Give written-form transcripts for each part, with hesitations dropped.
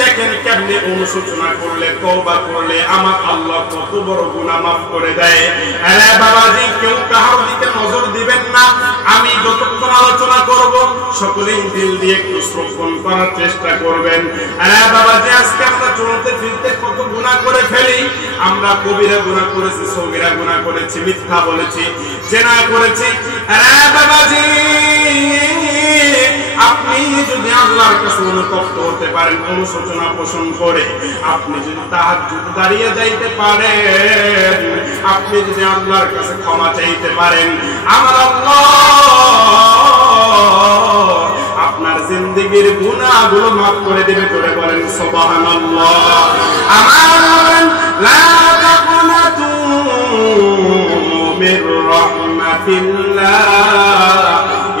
দেখেন কেমনে অনুশোচনা করলে, তওবা করলে আমার আল্লাহ কত বড় গুনাহ মাফ করে দেয়। আরে বাবাজি, কেউ কারোর দিকে নজর দিবেন না। আমি যতক্ষণ আলোচনা করব সকলেই দিল দিয়ে একটু শ্রবণ করার চেষ্টা করবেন। আরে বাবাজি, আজকে আমরা চলতে ফিরতে কত গুনাহ করে ফেলি। আমরা কবিরা গুনাহ করেছি, সগীরা গুনাহ করেছি, মিথ্যা বলেছি, জেনা করেছি। আরে বাবাজি, আপনি যদি আল্লাহর কাছে অনুতপ্ত হতে পারেন, অনুশোচনা পোষণ করে, আপনি যদি তাহাজ্জুদ দাঁড়িয়ে যাইতে পারেন, আপনি যদি আল্লাহর কাছে ক্ষমা চাইতে পারেন, আমার আল্লাহ আপনার জিন্দেগীর গুনাহগুলো মাফ করে দেবে। করে বলেন সুবহানাল্লাহ। আমার লা তাকুনাতু মির রাহমাতিল্লাহ,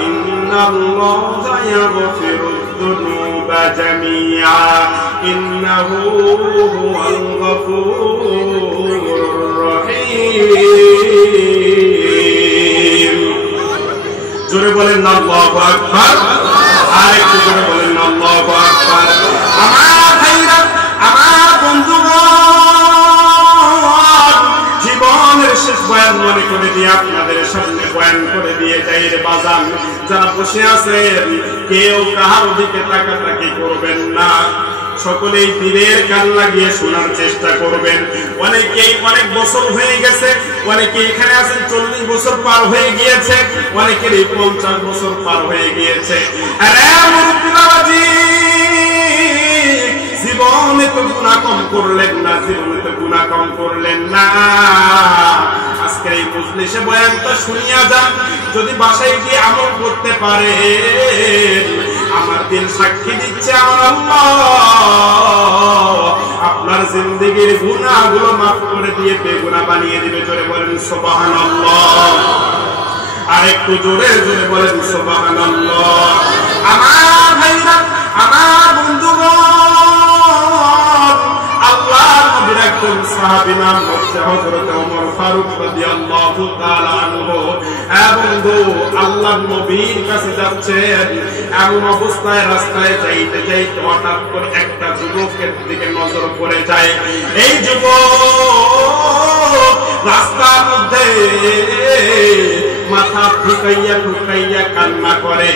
ইন্নাল্লাহা ইয়াগফিরুদ যুনুবা জামিআ, ইন্নাহু হুয়াল গফুরুর রহিম। জোরে বলেন আল্লাহু আকবার। আরেকটু জোরে বলেন আল্লাহু আকবার। আমার ভাইরা, আমার বন্ধুগণ, জীবনের শেষ বয়ান মনে করে দিয়ে আপনাদের সামনে বয়ান করে দিয়ে যাই রে বাজান। যারা বসে আছেন কেউ কাহার দিকে তাকাতাকি করবেন না, সকলেই দিলের কান লাগিয়ে শোনার চেষ্টা করবেন। অনেকেই অনেক বছর হয়ে গেছে, অনেকে এখানে আছেন 40 বছর পার হয়ে গিয়েছে, অনেকের 50 বছর পার হয়ে গিয়েছে। আরে মুরব্বি বাবাজি, জীবনে তো গুনাহ কম করলেন না, জীবনে তো গুনাহ কম করলেন না। আজকের এই মজলিসে বয়ানটা শুনিয়া যান, যদি বাসায় গিয়ে আমল করতে পারে, আমার দিল সাক্ষী দিচ্ছে আমার আল্লাহ আপনার জিন্দেগীর গুনাহগুলো মাফ করে দিয়ে বেগুনাহ বানিয়ে দিবে। জোরে বলেন সুবহানাল্লাহ। আরেকটু জোরে জোরে বলেন সুবহানাল্লাহ। আমার ভাইরা, আমার বন্ধুগণ, আল্লাহর নবীর একজন সাহাবী নাম হচ্ছে হযরত ওমর ফারুক রাদিয়াল্লাহু তাআলা আনহু। বন্ধু, আল্লাহর নবীর কাছে যাচ্ছেন, এমন অবস্থায় রাস্তায় যাইতে যাইতে হঠাৎ করে একটা যুবকের দিকে নজর পড়ে যায়। এই যুবক রাস্তার মধ্যে মাথা ঠুকাইয়া ঠুকাইয়া কান্না করে,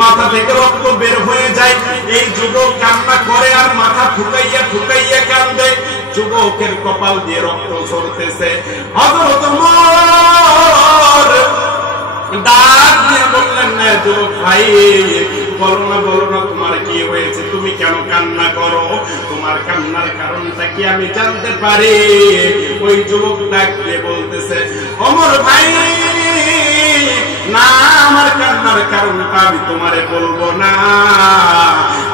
মাথা থেকে রক্ত বের হয়ে যায়। এই যুবক কান্না করে আর মাথা ঠুকাইয়া ঠুকাইয়া কান্দে, যুবকের কপাল দিয়ে রক্ত ঝরতেছে। হযরত ওমর ডাক দিয়ে বললেন, না যুবক ভাই, বলো না তোমার কি হয়েছে, তুমি কেন কান্না করো, তোমার কান্নার কারণটা কি আমি জানতে পারি? ওই যুবক ডাক দিয়ে বলতেছে, ওমর ভাই, না, আমার কান্নার কারণটা আমি তোমারে বলবো না।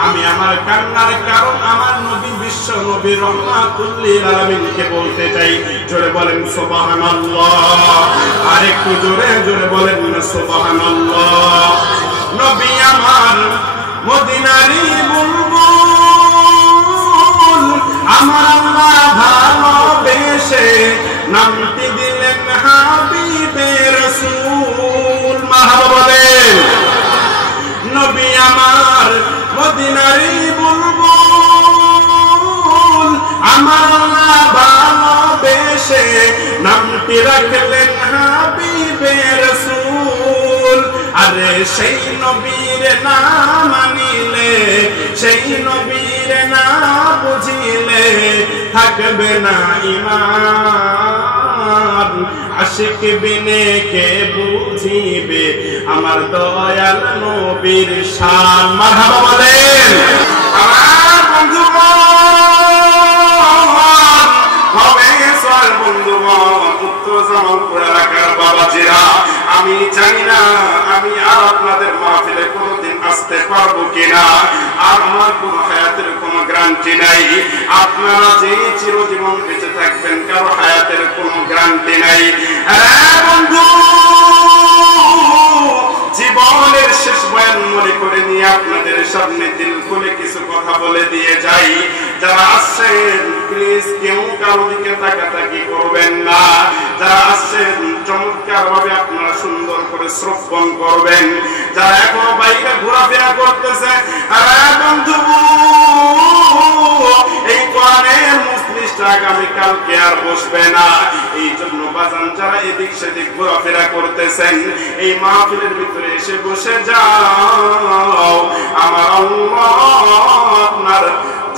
আমি আমার কান্নার কারণ আমার নবী, বিশ্ব নবী রাহমাতুল লিল আলামিনকে বলতে চাই। জোরে বলেন সুবহানাল্লাহ। আরেকটু জোরে জোরে বলেন সুবহানাল্লাহ। নবী আমার মদিনারই বুলবুল, আমার আল্লাহ ভালোবেসে নামটি দিলেন হাবিবে রাসূল। মারহাবা বলেন। নবী আমার মদিনারই বুলবুল, আমার আল্লাহ ভালোবেসে নামটি রাখলেন হাবিবে রাসূল। আরে সেই নবীর না মানিলে, সেই নবীর না বুঝিলে থাকবে না ঈমান। আশিক বিনে কে বুঝিবে আমার দয়াল নবীর শান। মারহাবা বলেন। আমার বন্ধুগণ, হবে সর বন্ধুগণ, উত্তর জামালপুর এলাকার বাবাজিরা, আমি জানি না আমি আর আপনাদের মাহফিলে কোনোদিন আসতে পারবো কিনা, আর আমার কোন হায়াতের কোনো গ্যারান্টি নাই। আপনারা যে চিরজীবন বেঁচে থাকবেন, কারো হায়াতের কোনো গ্যারান্টি নাই। বন্ধু, জীবনের শেষ বয়ান মনে করে নিয়ে আপনাদের সামনে দিল খুলে কিছু কথা বলে দিয়ে যাই। যারা আসছেন প্লিজ কেউ কারো দিকে তাকাতাকি করবেন না। যারা আসছেন চমৎকার ভাবে আপনারা সুন্দর করে শ্রবণ করবেন। যারা এখনো বাইরে ঘোরাফেরা করতেছে, বন্ধু এই কোরআনের মজলিসটা আগামীকালকে আর বসবে না। এই জন্য বাজান যারা এদিক সেদিক ঘোরাফেরা করতেছেন, এই মাহফিলের ভিতরে এসে বসে যাও। আমার আল্লাহ আপনার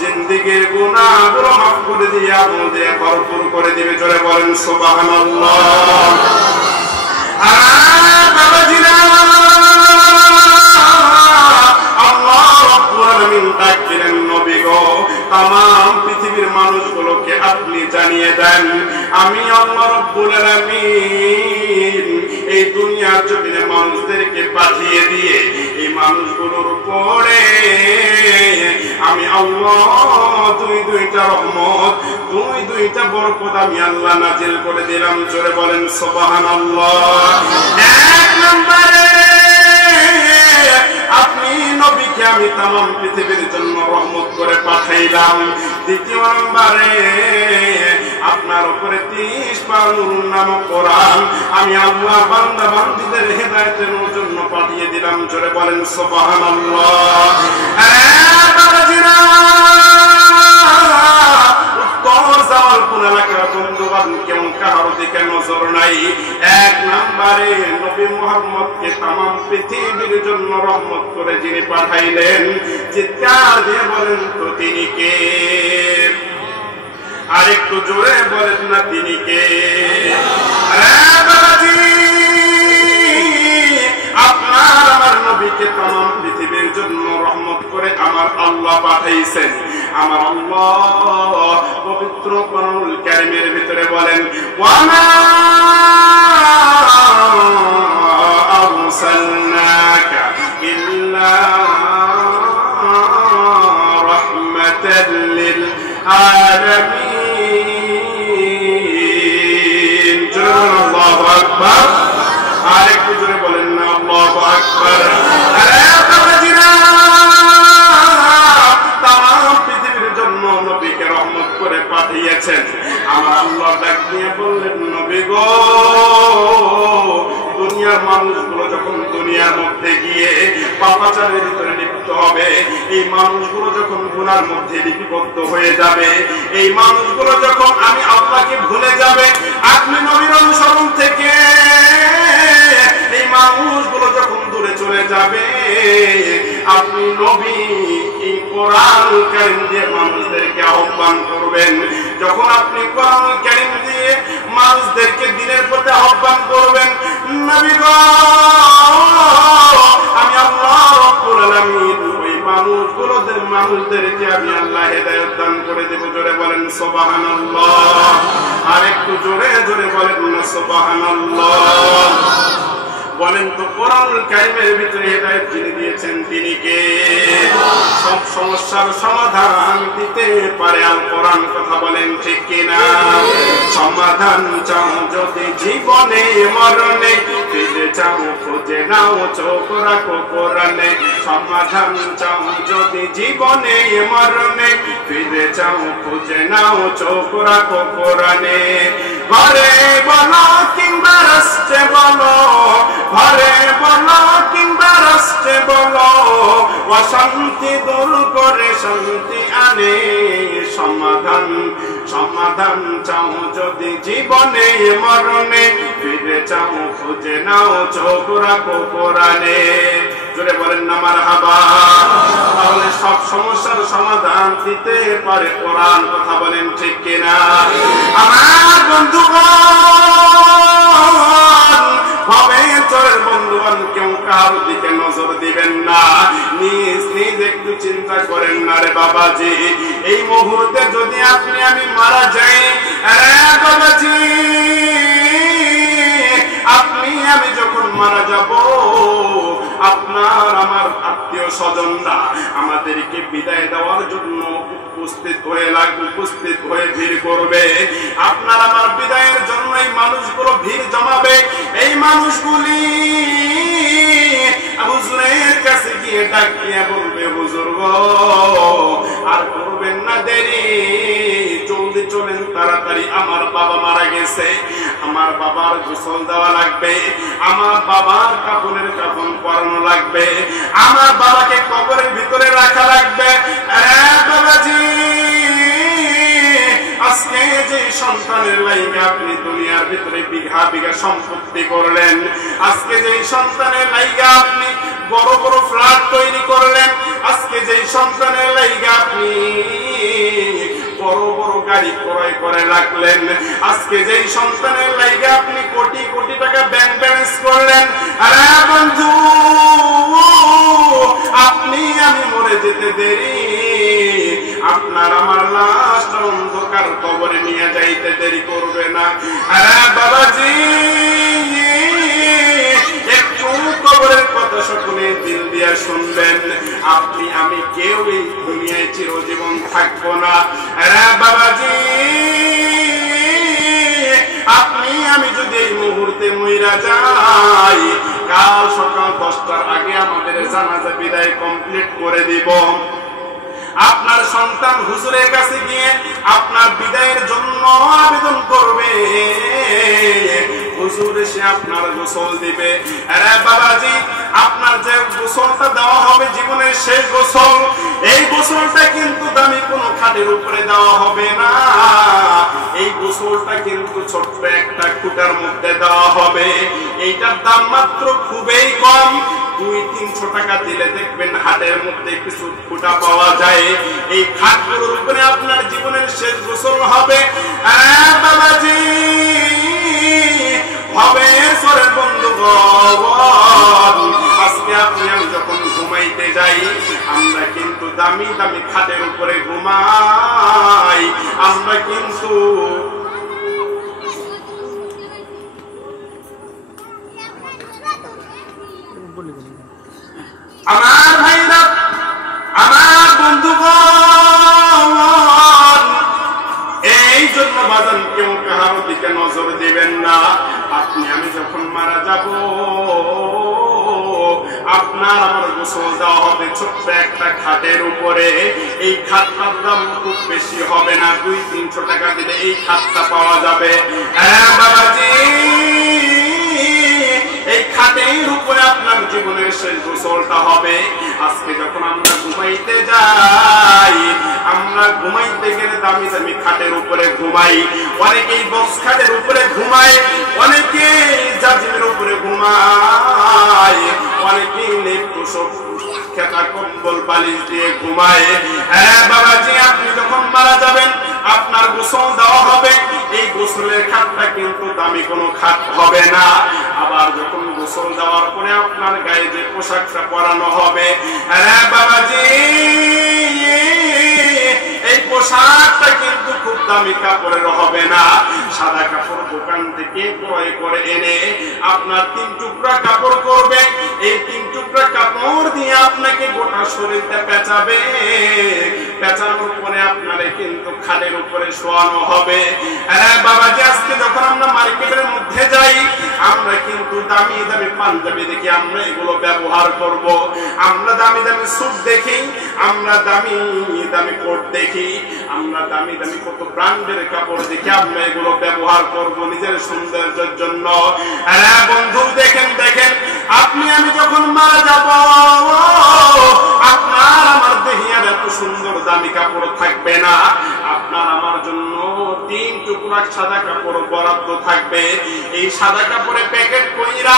জিন্দেগীর গুনাহগুলো মাফ করে দিয়ে আমল দিয়ে ভরপুর করে দিবে। জোরে বলেন সুবহানাল্লাহ। বাবাজিরা, আল্লাহ রাব্বুল আলামিন ডাক দিলেন, নবী গো তামাম পৃথিবীর মানুষগুলোকে আপনি জানিয়ে দেন আমি আল্লাহ রাব্বুল আলামিন এই দুনিয়ার জমিনে মানুষদেরকে পাঠিয়ে দিয়ে এই মানুষগুলোর উপরে আমি আল্লাহ দুইটা রহমত, দুইটা বরকত আমি আল্লাহ নাজিল করে দিলাম। জোরে বলেন সুবহানাল্লাহ। এক নম্বরে আপনি নবীকে আমি তামাম পৃথিবীর জন্য রহমত করে পাঠাইলাম। দ্বিতীয় নম্বরে আপনার উপরে 30 পারা নূর নামক কোরআন আমি আল্লাহ বান্দা বান্দীদের হেদায়েতের জন্য পাঠিয়ে দিলাম। জোরে বলেন সুবহানাল্লাহ। কেউ কারো দিকে নজর নাই। এক নম্বরে নবী মুহাম্মদকে তামাম পৃথিবীর জন্য রহমত করে যিনি পাঠাইলেন, চিৎকার দিয়ে বলেন তো তিনি কে? আরেকটু জোরে বলেন না তিনি কে? আপনার আমার নবীকে তামাম পৃথিবীর জন্য রহমত করে আমার আল্লাহ পাঠাইছেন। আমার আল্লাহ পবিত্র কোরআনুল কারীমের ভিতরে বলেন, ওয়ামা আরসালনাকা ইল্লা রাহমাতাল লিল আলামিন। আল্লাহু আকবার। আরেকটু জোরে বলেন না আল্লাহু আকবার। পাঠিয়েছেন আমার আল্লাহ ডাক দিয়ে বললেন, নবী গো দুনিয়ার মানুষগুলো যখন দুনিয়ার মধ্যে গিয়ে পাপাচারের ভিতরে লিপ্ত হবে, এই মানুষগুলো যখন গুনার মধ্যে লিপিবদ্ধ হয়ে যাবে, এই মানুষগুলো যখন আমি আল্লাহকে ভুলে যাবে, আপনি নবীর অনুসরণ থেকে এই মানুষগুলো যখন দূরে চলে যাবে, আপনি নবী এই কোরআন কারীম দিয়ে মানুষদেরকে আহ্বান করবেন। যখন আপনি কোরআন কারীম দিয়ে মানুষদেরকে দ্বীনের পথে আহ্বান করবেন, নবী গো আমি আল্লাহ রাব্বুল আলামিন ওই মানুষদেরকে আমি আল্লাহ হেদায়েত দান করে দেব। জোরে বলেন সুবহানাল্লাহ। আরেকটু জোরে জোরে বলেন না সুবহানাল্লাহ। বলেন তো কোরআনুল কারীমের ভিতরে হেদায়েত যিনি দিয়েছেন তিনি কে? সব সমস্যার সমাধান দিতে পারে আল কোরআন। কথা বলেন ঠিক কিনা? সমাধান চাও যদি জীবনে মরণে, ফিরে চাও খুঁজে নাও চোখ রাখো কোরআনে। সমাধান চাও যদি জীবনে মরণে, ফিরে চাও খুঁজে নাও চোখ রাখো কোরআনে। ঘরে বলো কিংবা রাষ্ট্রে বলো, ঘরে বলো কিংবা রাষ্ট্রে বলো, অশান্তি দূর করে শান্তি আনে। সমাধান চাও যদি জীবনে মরণে, ফিরে চাও খুঁজে নাও চোখ রাখো কোরআনে। জোরে বলেন না মারহাবা। তাহলে সব সমস্যার সমাধান দিতে পারে কোরআন। কথা বলেন ঠিক কিনা? আমার বন্ধুগণ, ভাবে চোরের বন্ধুগণ কেউ কার দিকে নজর দিবেন না। নিজ একটু চিন্তা করেন না রে বাবাজি, এই মুহূর্তে যদি আপনি আমি মারা যাই, বাবাজি আপনি আমি যখন মারা যাব, আপনার আমার আত্মীয় স্বজনরা আমাদেরকে বিদায় দেওয়ার জন্য উপস্থিত হয়ে ভিড় করবে। আপনার আমার বিদায়ের জন্য এই মানুষগুলো ভিড় জমাবে। এই মানুষগুলি হুজুরের কাছে গিয়ে ডাক দিয়ে বলবে, হুজুর গো আর করবেন না দেরি, জলদি আমার বাবা মারা গেছে, আমার বাবার গোসল দেওয়া লাগবে, আমার বাবার কাপড়ের কাফন পরানো লাগবে, আমার বাবাকে কবরের ভিতরে রাখা লাগবে। বাবাজি, আজকে যে সন্তানের লাইগে আপনি দুনিয়ার ভিতরে বিঘা বিঘা সম্পত্তি করলেন, আজকে যে সন্তানের লাইগে আপনি বড় বড় ফ্ল্যাট তৈরি করলেন, আজকে যে সন্তানের লাইগে আপনি বড় বড় গাড়ি ক্রয় করে রাখলেন, আজকে যে সন্তানের লাইগে আপনি কোটি কোটি টাকা ব্যাংক ব্যালেন্স করলেন, আরে বন্ধু, আপনি আমি মরে যেতে দেরি, আপনার আমার লাশ অন্ধকার কবরে নিয়ে যাইতে দেরি করবে না। আরে বাবাজি, একটু কবরের কথা সকলে দিল দিয়ে শুনবেন, আপনি আমি কেউ এই দুনিয়ায় চিরজীবন থাকবো না। আরে বাবাজি, আপনি আমি যদি এই মুহূর্তে মইরা যাই, কাল সকাল 10টার আগে আমাদের জানাজা বিদায় কমপ্লিট করে দিব। আপনার সন্তান হুজুরের কাছে গিয়ে আপনার বিদায়ের জন্য আবেদন করবে, হুজুর এসে আপনার গোসল দিবে। আরে বাবাজি, আপনার যে গোসলটা দেওয়া হবে জীবনের শেষ গোসল, এই গোসলটা কিন্তু দামি কোনো খাটের উপরে দেওয়া হবে না, এই গোসলটা কিন্তু ছোট্ট একটা খুঁটার মধ্যে দেওয়া হবে। এইটার দাম মাত্র খুবই কম, 200-300 টাকা দিলে দেখবেন হাটের মধ্যে কিছু খুঁটা পাওয়া যায়। এই খাটগুলোর উপরে আপনার জীবনের শেষ গোসল হবে। বাবাজি, হবে সরের বন্ধুগণ, আজকে আপনি আমি যখন ঘুমাইতে যাই, আমরা কিন্তু দামি দামি খাটের উপরে ঘুমাই, আমরা কিন্তু আমার ভাইরা, আমার বন্ধুগণ, এই জন্য বাজান কেউ কাহার দিকে নজর দিবেন না। আপনি আমি যখন মারা যাব, আপনার আমার গোসল দেওয়া হবে ছোট্ট একটা খাটের উপরে। এই খাটটার দাম খুব বেশি হবে না, 200-300 টাকা দিলে এই খাটটা পাওয়া যাবে। বাবাজি, এই খাটের উপরে আপনার জীবনের শেষ গোসলটা হবে। আজকে যখন আমরা ঘুমাইতে যাই, আমরা ঘুমাইতে গেলে দামি দামি খাটের উপরে ঘুমাই, অনেকেই বক্স খাটের উপরে ঘুমায়, অনেকে জাজিমের উপরে ঘুমায়, অনেকেই খেতা কম্বল বালিশ দিয়ে ঘুমায়। বাবাজি, আপনি যখন মারা যাবেন, আপনার গোসল দেওয়া হবে, এই গোসলের খাটটা কিন্তু দামি কোনো খাট হবে না। আবার যখন গোসল দেওয়ার পরে আপনার গায়ে যে পোশাকটা পরানো হবে, বাবাজি, এই পোশাকটা কিন্তু খুব দামি কাপড়ের হবে না, সাদা কাপড় দোকান থেকে ক্রয় করে এনে আপনার 3 টুকরা কাপড় করবে। এই 3 টুকরা কাপড় দিয়ে আপনাকে গোটা শরীরটা পেঁচাবে, পেঁচানোর পরে আপনারে কিন্তু খাটের উপরে শোয়ানো হবে। বাবাজি, আজকে যখন আমরা মার্কেটের মধ্যে যাই, আমরা কিন্তু দামি দামি পাঞ্জাবি দেখি, আমরা এগুলো ব্যবহার করব। আমরা দামি দামি স্যুট দেখি, আমরা দামি দামি কোট দেখি, আমরা দামি দামি কত ব্র্যান্ডের কাপড় দেখি, আমরা এগুলো ব্যবহার করব নিজের সৌন্দর্যের জন্য। বন্ধু, দেখেন দেখেন, আপনি আমি যখন মারা যাব, আপনার আমার দেহে আর এত সুন্দর দামি কাপড় থাকবে না, আপনার আমার জন্য 3 টুকরা সাদা কাপড় বরাদ্দ থাকবে। এই সাদা কাপড়ে প্যাকেট কইরা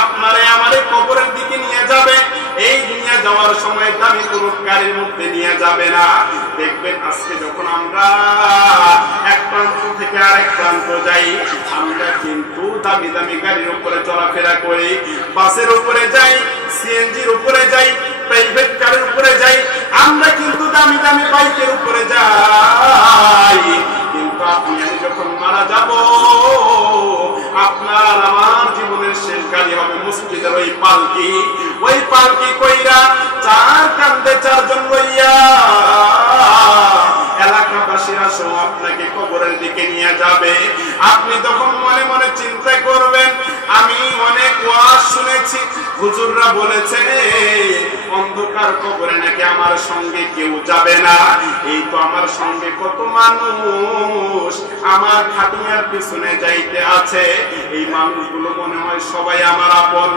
আপনারে আমারে কবরের দিকে নিয়ে যাবে। এই দুনিয়া যাওয়ার সময় দামি কোনো গাড়ির মধ্যে নিয়ে যাবে না। দেখবেন আজকে যখন আমরা এক প্রান্ত থেকে আরেক প্রান্ত যাই, আমরা কিন্তু দামি দামি গাড়ির উপরে চলাফেরা করি, বাসের উপরে যাই, সিএনজির উপরে যাই, প্রাইভেট কারের উপরে যাই, আমরা কিন্তু দামি দামি বাইকের উপরে যাই। কিন্তু আপনি আমি যখন মারা যাব, আপনার আমার জীবনের শেষ গাড়ি হবে মসজিদের ওই পালকি। ওই পালকি কইরা 4 কান্দে 4 জন লইয়া এলাকাবাসীরা সহ আপনাকে কবরের দিকে নিয়ে যাবে। আপনি তখন মনে মনে চিন্তা করবেন, আমি অনেক ওয়াজ শুনেছি, হুজুররা বলেছে অন্ধকার কবরে নাকি আমার সঙ্গে কেউ যাবে না। এই তো আমার সঙ্গে কত মানুষ আমার খাটিয়ার পিছনে যাইতে আছে, এই মানুষগুলো মনে হয় সবাই আমার আপন।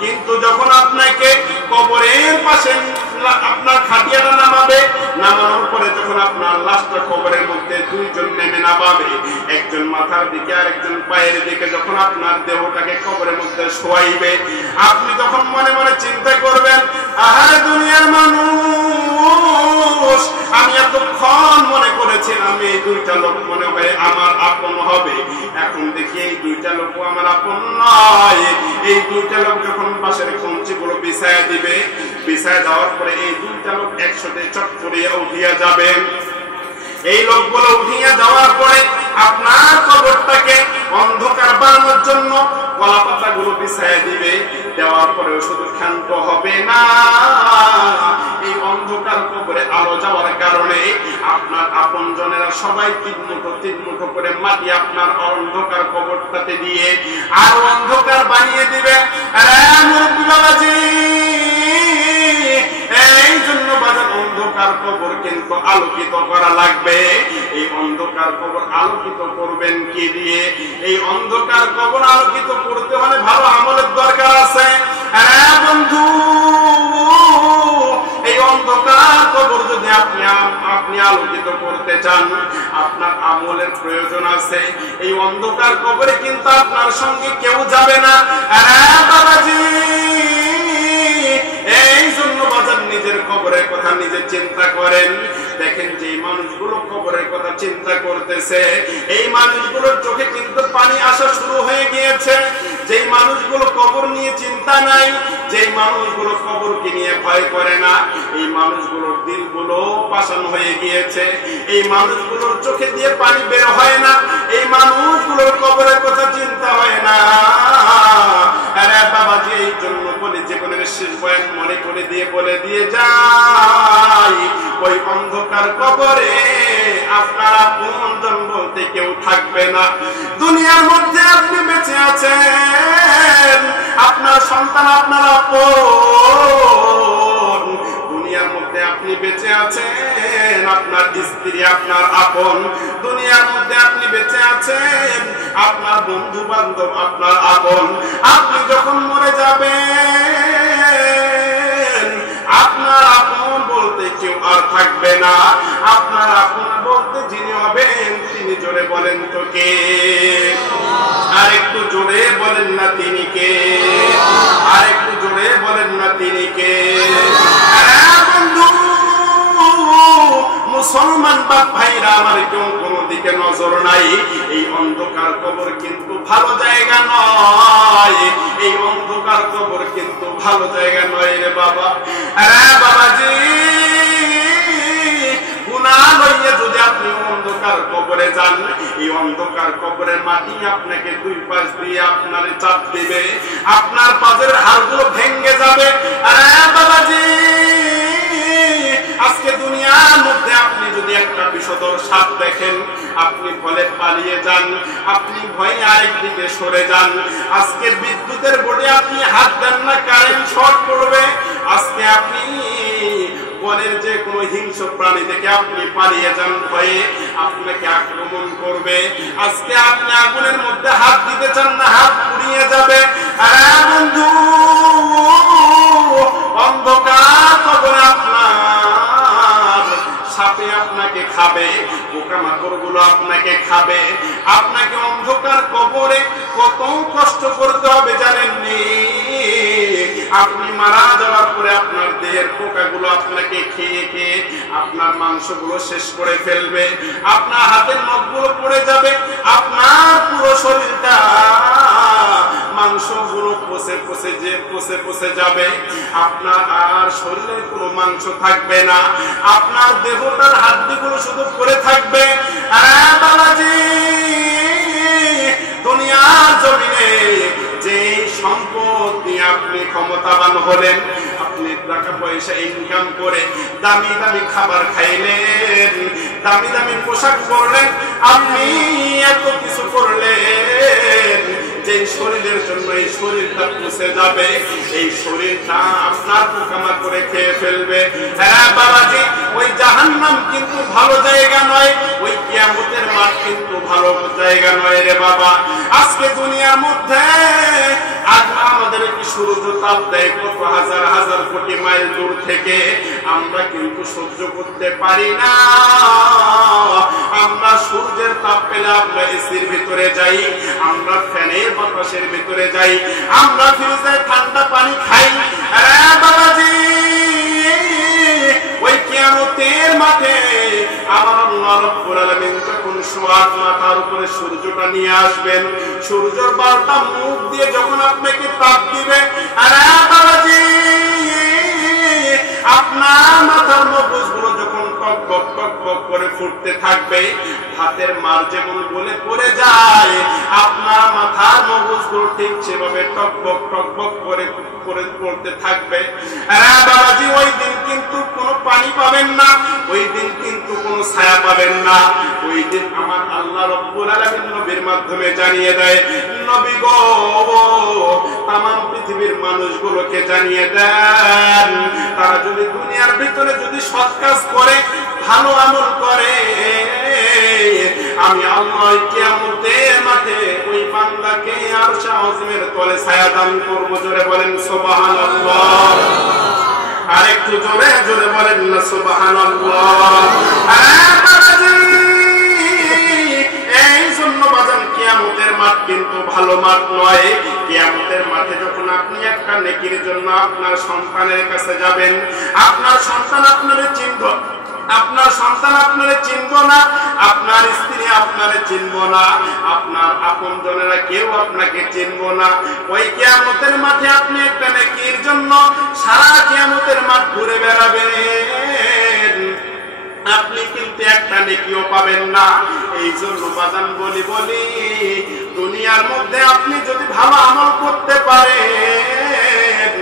কিন্তু যখন আপনাকে কবরের পাশে আপনার খাটিয়াটা নামাবে, নামানোর পরে যখন আপনার লাশটা কবরের মধ্যে দুইজন নেমে নামাবে, একজন মাথার দিকে আর একজন পায়ের দিকে, যখন আপনার দেহটাকে কবরের মধ্যে শোয়াইবে, আপনি তখন মনে মনে চিন্তা করবেন, আহারে দুনিয়ার মানুষ, আমি এতক্ষণ মনে করেছিলাম এই দুইটা লোক মনে হয় আমার আপন হবে, এখন দেখি এই দুইটা লোক আমার আপন নয়। এই দুইটা লোক যখন পাশের কঞ্চিগুলো বিছায়া দিবে, বিছায়া দেওয়ার পরে এই দুইটা লোক একসাথে চট করে উঠিয়া যাবে। এই লোকগুলো উঠিয়া যাওয়ার পরে আপনার কবরটাকে অন্ধকার বানানোর জন্য কলা পাতাগুলো বিছায়া দিবে। দেওয়ার পরেও শুধু ক্ষান্ত হবে না, এই অন্ধকার কবরে আলো যাওয়ার কারণে আপনার আপনজনেরা সবাই তিন মুঠো করে মাটি আপনার অন্ধকার কবরটাতে দিয়ে আর অন্ধকার বানিয়ে দিবে। এই জন্য বাজার অন্ধকার কবর কিন্তু আলোকিত করা লাগবে। এই অন্ধকার কবর আলোকিত করবেন কি দিয়ে? এই অন্ধকার কবর আলোকিত করতে হলে ভালো আমলের দরকার আছে। বন্ধু, এই অন্ধকার কবর যদি আপনি আলোকিত করতে চান, আপনার আমলের প্রয়োজন আছে। এই অন্ধকার কবরে কিন্তু আপনার সঙ্গে কেউ যাবে না। বাবাজি, এই জন্য বাজার নিজের কবরের কথা নিজে চিন্তা করেন। দেখেন যে মানুষগুলো কবরের কথা চিন্তা করতেছে, এই মানুষগুলোর চোখে কিন্তু পানি আসা শুরু হয়ে গিয়েছে। যেই মানুষগুলো কবর নিয়ে চিন্তা নাই, যেই মানুষগুলো কবরকে নিয়ে ভয় করে না, এই মানুষগুলোর দিলগুলো পাষাণ হয়ে গিয়েছে। এই মানুষগুলোর চোখে দিয়ে পানি বের হয় না, এই মানুষগুলোর কবরের কথা চিন্তা হয় না। আরে বাবাজি, এই জন্য বলে জীবনের শেষ বয়ান মনে করে দিয়ে বলে দিয়ে যাই, ওই অন্ধকার কবরে আপনার আপনজন বলতে কেউ থাকবে না। দুনিয়ার মধ্যে আপনি বেঁচে আছেন, আপনার সন্তান আপনার আপন। দুনিয়ার মধ্যে আপনি বেঁচে আছেন, আপনার স্ত্রী আপনার আপন। দুনিয়ার মধ্যে আপনি বেঁচে আছেন, আপনার বন্ধু বান্ধব আপনার আপন। আপনি যখন মরে যাবেন, আপনার আপন বলতে কেউ আর থাকবে না। আপনার আপন বলতে যিনি হবেন তিনি জোরে বলেন তো কে? আর একটু জোরে বলেন না তিনি কে? আর একটু জোরে বলেন না তিনি কে? বন্ধু, মুসলমান বাপ ভাইরা আমার, কেউ কোনো দিকে নজর নাই। এই অন্ধকার কবর কিন্তু ভালো জায়গা নয়। এই অন্ধকার কবর কিন্তু ভালো জায়গা নয় রে বাবা। বাবাজি, গুনাহ লইয়া যদি আপনি অন্ধকার কবরে যান, এই অন্ধকার কবরের মাটি আপনাকে দুই পাশ দিয়ে আপনার চাপ দিবে, আপনার পাজরের হাড়গুলো ভেঙে যাবে। আরে বাবাজি, আজকে দুনিয়ার মধ্যে আপনি যদি একটা বিষধর সাপ দেখেন, আপনি ভয়ে পালিয়ে যান, আপনি ভয়ে আরেকদিকে সরে যান। আজকে বিদ্যুতের বোর্ডে আপনি হাত দেন না, কারেন্ট শর্ট পড়বে। আজকে আপনি বনের যে কোনো হিংস্র প্রাণী থেকে আপনি পালিয়ে যান, ভয়ে আপনাকে আক্রমণ করবে। আজকে আপনি আগুনের মধ্যে হাত দিতে চান না, হাত পুড়িয়ে যাবে। আরে বন্ধু, অন্ধকার কবরে আপনার সাপে আপনাকে খাবে, পোকামাকড় গুলো আপনাকে খাবে। আপনাকে অন্ধকার কবরে কত কষ্ট করতে হবে জানেননি? আপনি মারা যাওয়ার পরে আপনার দেহের পোকাগুলো আপনাকে খেয়ে খেয়ে আপনার মাংসগুলো শেষ করে ফেলবে, আপনার হাতের নখগুলো পড়ে যাবে, আপনার পুরো শরীরটা মাংসগুলো পচে পচে যাবে। আপনার আর শরীরে কোনো মাংস থাকবে না, আপনার দেহটার হাড্ডিগুলো শুধু পড়ে থাকবে। বাবাজি, দুনিয়ার জমিনে যে সম্পদ নিয়ে আপনি ক্ষমতাবান হলেন, আপনি টাকা পয়সা ইনকাম করে দামি দামি খাবার খাইলেন, দামি দামি পোশাক পরলেন, আপনি এত কিছু করলেন, যে শরীরের জন্য এই শরীরটা পুষে যাবে, এই শরীরটা আপনার পোকামা করে খেয়ে ফেলবে। হ্যাঁ বাবাজি, ওই জাহান্নাম কিন্তু ভালো জায়গা নয়, ওই কিয়ামতের মাঠ কিন্তু ভালো জায়গা নয় রে বাবা। আজকে দুনিয়ার মধ্যে আমাদের কি সূর্য তাপ দেয় কত হাজার হাজার কোটি মাইল দূর থেকে, আমরা কিন্তু সহ্য করতে পারি না। আমরা সূর্যের তাপ পেলে আমরা এসির ভিতরে যাই, আমরা ফ্যানের বাতাসের ভিতরে যাই, আমরা ফ্রিজে ঠান্ডা পানি খাই। আরে বাবাজি, ওই কিয়ামতের মাঠে আমার আল্লাহ রাব্বুল আলামিন যখন সোয়াদ মাথার উপরে সূর্যটা নিয়ে আসবেন, সূর্যের 12টা মুখ দিয়ে যখন আপনাকে তাপ দিবে, আরে বাবাজি আপনার মাথার মগজগুলো যখন টক টক টক টক করে ফুটতে থাকবে, হাতের মার যেমন বলে পড়ে যায়, আপনার মাথার মগজগুলো ঠিক সেভাবে টক টক টক টক করে পড়তে থাকবে। আরে বাবাজি, ওই দিন কিন্তু কোনো পানি পাবেন না, ওই দিন কিন্তু কোনো ছায়া পাবেন না। ওই দিন আমার আল্লাহ রাব্বুল আলামিন নবীর মাধ্যমে জানিয়ে দেয়, নবী গো তামাম পৃথিবীর মানুষগুলোকে জানিয়ে দেন, তারা যদি দুনিয়ার ভিতরে যদি সৎ কাজ করে, ভালো আমল করে, আমি আল্লাহ কিয়ামতের মাঠে ওই বান্দাকে আরশ আযমের তলে ছায়া দান করব। জোরে বলেন সুবহানাল্লাহ। আরেকটু জোরে জোরে বলেন না সুবহানাল্লাহ। এই জন্য বাজান কিয়ামতের মাঠ কিন্তু ভালো মাঠ নয়। কিয়ামতের মাঠে যখন আপনি একটা নেকির জন্য আপনার সন্তানের কাছে যাবেন, আপনার সন্তান আপনারে চিনব, আপনার সন্তান আপনারে চিনব না, আপনার স্ত্রী আপনারে চিনব না, আপনার আপনজনেরা কেউ আপনাকে চিনব না। ওই কিয়ামতের মাঠে আপনি একটা নেকির জন্য সারা কিয়ামতের মাঠ ঘুরে বেড়াবেন, আপনি কিন্তু একটা নেকিও পাবেন না। এই জন্য বাজান বলি দুনিয়ার মধ্যে আপনি যদি ভালো আমল করতে পারেন,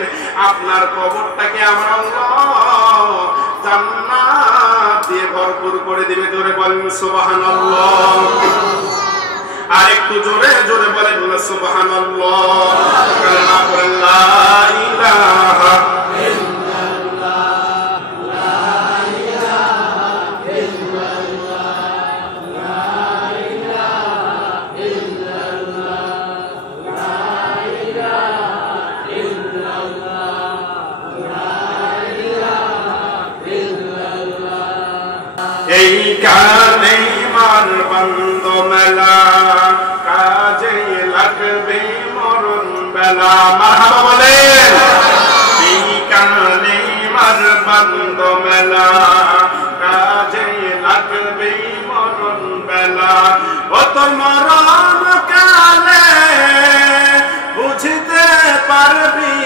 আপনার কবরটাকে আমরা জান্নাত দিয়ে ভরপুর করে দিবে। জোরে বলেন সুবহানাল্লাহ। আর একটু জোরে জোরে বলেন সুবহানাল্লাহ। কালেমা পড়েন লা ইলাহা এই কানে মার বন্ধ মেলা, কাজে লাগবে মরণ বেলা। মারহাবা বলেন। এই কানে মার বন্ধ মেলা, কাজে লাগবে মরণ বেলা। ও তো মরণ কালে বুঝতে পারবি,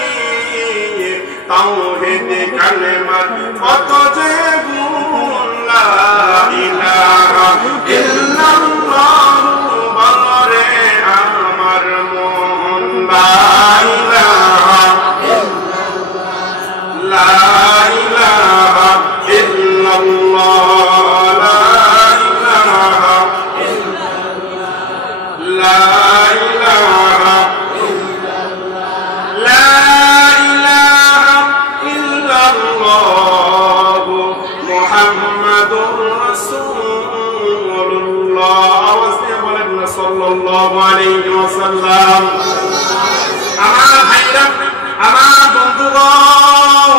তাওহীদ কালেমা কত যে লা ইলাহা ইল্লাল্লাহু বলে আমার মন, লা ইলাহা ইল্লাল্লাহ, লা ইলাহা ইল্লাল্লাহ, লা ইলাহা ইল্লাল্লাহ, লা ইলাহা ইল্লাল্লাহ, লা ইলাহা ইল্লাল্লাহ মুহাম্মাদুর রাসূলুল্লাহ। আওয়াজ দিয়ে বলেন না সাল্লাল্লাহু আলাইহি ওয়াসাল্লাম। আমার ভাইরা, আমার বন্ধুগণ,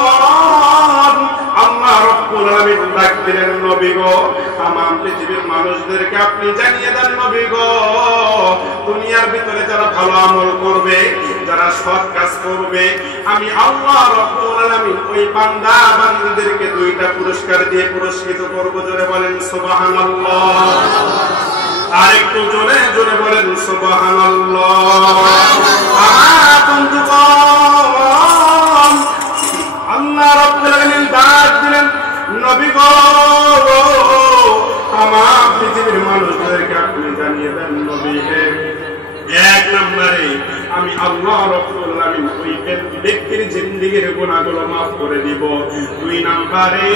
আল্লাহ রাব্বুল আলামিন ডাক দিলেন, নবী গো তামাম পৃথিবীর মানুষদেরকে আপনি জানিয়ে দেন, নবী গো দুনিয়ার ভিতরে যারা ভালো আমল করবে, যারা সৎ কাজ করবে, আমি আল্লাহ রাব্বুল আলামিন ওই বান্দা বান্দীদেরকে 2টা পুরস্কার দিয়ে পুরস্কৃত করব। জোরে বলেন সুবহানাল্লাহ। আর একটু জোরে জোরে বলেন সুবহানাল্লাহ। আমার বন্ধুগণ, আল্লাহ রাব্বুল আলামিন ডাক দিলেন, নবী গো তামাম পৃথিবীর মানুষদেরকে আপনি জানিয়ে দেন, নবী হে এক নম্বরে আমি আল্লাহ রাব্বুল আলামিন ওই ব্যক্তির জিন্দেগীর গুনাহগুলো maaf করে দিব। দুই নম্বরে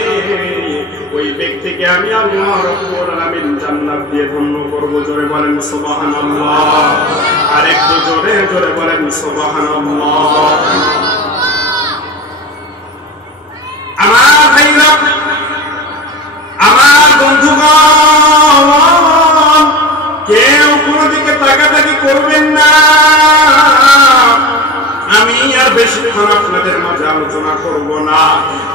ওই ব্যক্তিকে আমি আল্লাহ রাব্বুল আলামিন জান্নাত দিয়ে ধন্য করব। জোরে বলেন সুবহানাল্লাহ। আর একটু জোরে জোরে বলেন সুবহানাল্লাহ। আমার ভাইরা, আমার বন্ধুগণ, কেউ কোনো দিকে তাকাতাকি করবেন না। আমি আর বেশিক্ষণ আপনাদের মাঝে আলোচনা করব না।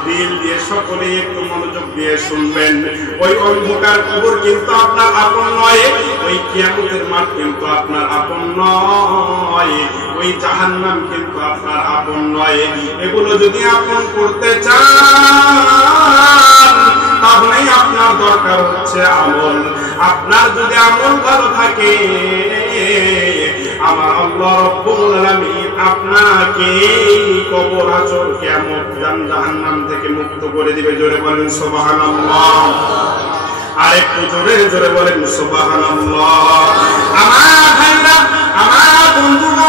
দিল দিয়ে সকলে একটু মনোযোগ দিয়ে শুনবেন। ওই অন্ধকার কবর কিন্তু আপনার আপন নয়, ওই কিয়ামতের মাঠ কিন্তু আপনার আপন নয়, ওই জাহান্নাম কিন্তু আপনার আপন নয়। এগুলো যদি আপন করতে চান তাহলে আপনার দরকার হচ্ছে আমল। আপনার যদি আমল ভালো থাকে আমার আল্লাহ রাব্বুল আলামিন আপনাকে কবর হাসর কিয়ামত জাহান্নাম থেকে মুক্ত করে দিবে। জোরে বলেন সুবহানাল্লাহ। আর একটু জোরে জোরে বলেন সুবহানাল্লাহ। আমার ভাইরা, আমার বন্ধুগণ,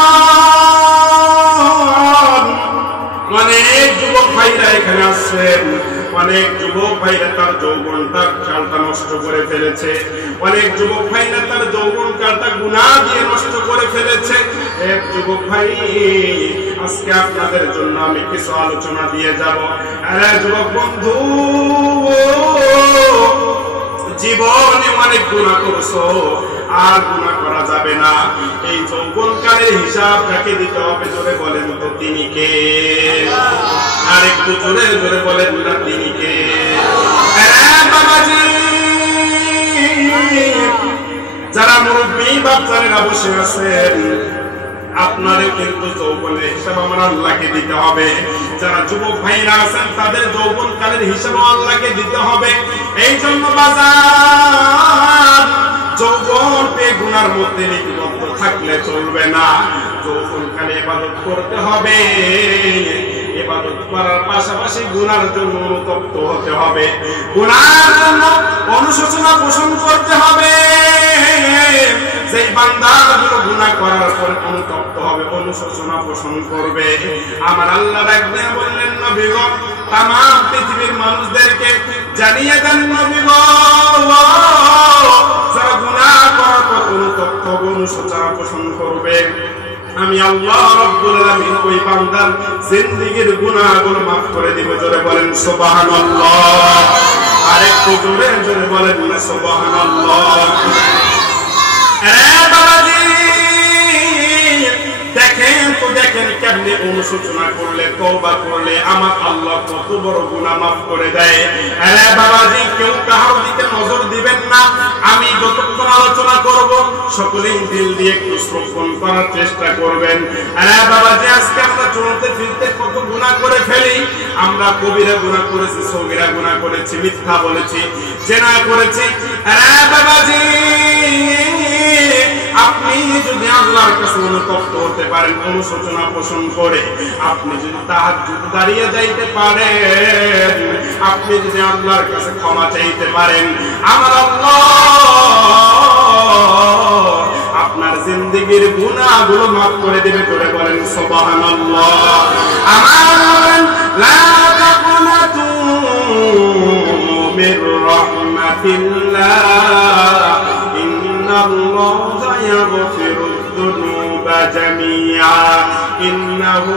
অনেক যুবক ভাইরা এখানে আসছেন। অনেক যুবক ভাইরা তার যৌবনটা কালটা নষ্ট করে ফেলেছে। অনেক যুবক ভাইরা তার যৌবন কালটা গুনাহ দিয়ে নষ্ট করে ফেলেছে। এক যুবক ভাই, আজকে আপনাদের জন্য আমি কিছু আলোচনা দিয়ে যাব। আরে যুবক বন্ধু, জীবনে অনেক গুনাহ করছো, আর গুনাহ করা যাবে না। এই যৌবনকালের হিসাব কাকে দিতে হবে? জোরে বলেন তো তিনি কে? আর একটু জোরে জোরে বলেন না তিনি কে? বাবাজি, যারা মুরব্বী বাচ্চারা বসে আছেন, আপনাদের কিন্তু যৌবনের হিসাব আমার আল্লাহকে দিতে হবে। যারা যুবক ভাইরা আছেন তাদের যৌবন কালের হিসাব আল্লাহকে দিতে হবে। এই জন্য বাজার যৌবন পেয়ে গুনার মধ্যে লিপিবদ্ধ থাকলে চলবে না। যৌবন কালে ইবাদত করতে হবে, ইবাদত করার পাশাপাশি গুনার জন্য অনুতপ্ত হতে হবে, গুনার জন্য অনুশোচনা পোষণ করতে হবে। যেই বান্দাগুলো গুনাহ করার পর অনুতপ্ত হবে, অনুশোচনা পোষণ করবে, আমার আল্লাহ রাখবে বললেন নবী গো তামাম পৃথিবীর মানুষদেরকে জানিয়ে দেন নবী গো, যারা গুনাহ করার পর অনুতপ্ত হবে, অনুশোচনা পোষণ করবে, আমি আল্লাহ রাব্বুল আলামিন ওই বান্দার জিন্দেগীর গুনাহগুলো maaf করে দিব। জোরে বলেন সুবহানাল্লাহ। আর একটু জোরে জোরে বলেন সুবহানাল্লাহ। দেখেন তো, দেখেন কেমনে অনুশোচনা করলে, তওবা করলে আমার আল্লাহ কত বড় গুনাহ maaf করে দেয়। আরে বাবাজি, কেউ কারো দিকে নজর দিবেন না। আমি যতক্ষণ আলোচনা করব সকলেই দিল দিয়ে একটু শ্রবণ করার চেষ্টা করবেন। আরে বাবাজি, আজকে আমরা চলতে ফিরতে কত গুনাহ করে ফেলি। আমরা কবিরা গুনাহ করেছি, সগীরা গুনাহ করেছি, মিথ্যা বলেছি, জেনা করেছি। আরে বাবাজি, আপনি যদি আল্লাহর কাছে অনুতপ্ত হতে পারেন, অনুশোচনা পোষণ করে, আপনি যদি তাহাজ্জুদ দাঁড়িয়ে যাইতে পারেন, আপনি যদি আল্লাহর কাছে ক্ষমা চাইতে পারেন, আমার আল্লাহ আপনার জিন্দেগীর গুনাহগুলো maaf করে দেবে। করে বলেন সুবহানাল্লাহ। আমার লা তাকুনাতু মির রাহমাতিল্লাহ, ইন্নাল্লাহা ইয়াগফিরুদ যুনুবা জামিআ, ইন্নাহু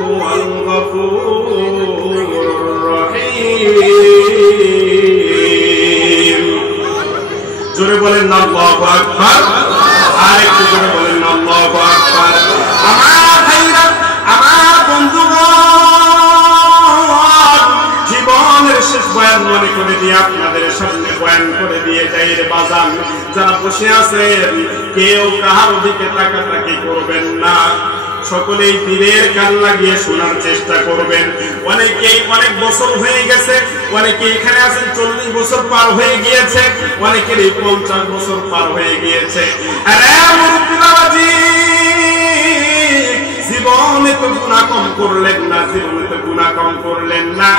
হুয়াল গফুরুর রহিম। জোরে বলেন আল্লাহু আকবার। আর একটু জোরে বলেন আল্লাহু আকবার। আমার ভাইরা, আমার বন্ধুগণ, জীবনের শেষ বয়ান মনে করে দিয়ে আপনাদের সামনে বয়ান করে দিয়ে যাই রে বাজান। যারা বসে আছেন কেউ কাহার দিকে তাকাতাকি করবেন না, সকলেই দিলের কান লাগিয়ে শোনার চেষ্টা করবেন। অনেকেই অনেক বছর হয়ে গেছে, অনেকে এখানে আছেন 40 বছর পার হয়ে গিয়েছে, অনেকের 50 বছর পার হয়ে গিয়েছে। আরে মুরব্বি বাবাজি, জীবনে তো গুনাহ কম করলেন না, জীবনে তো গুনাহ কম করলেন না।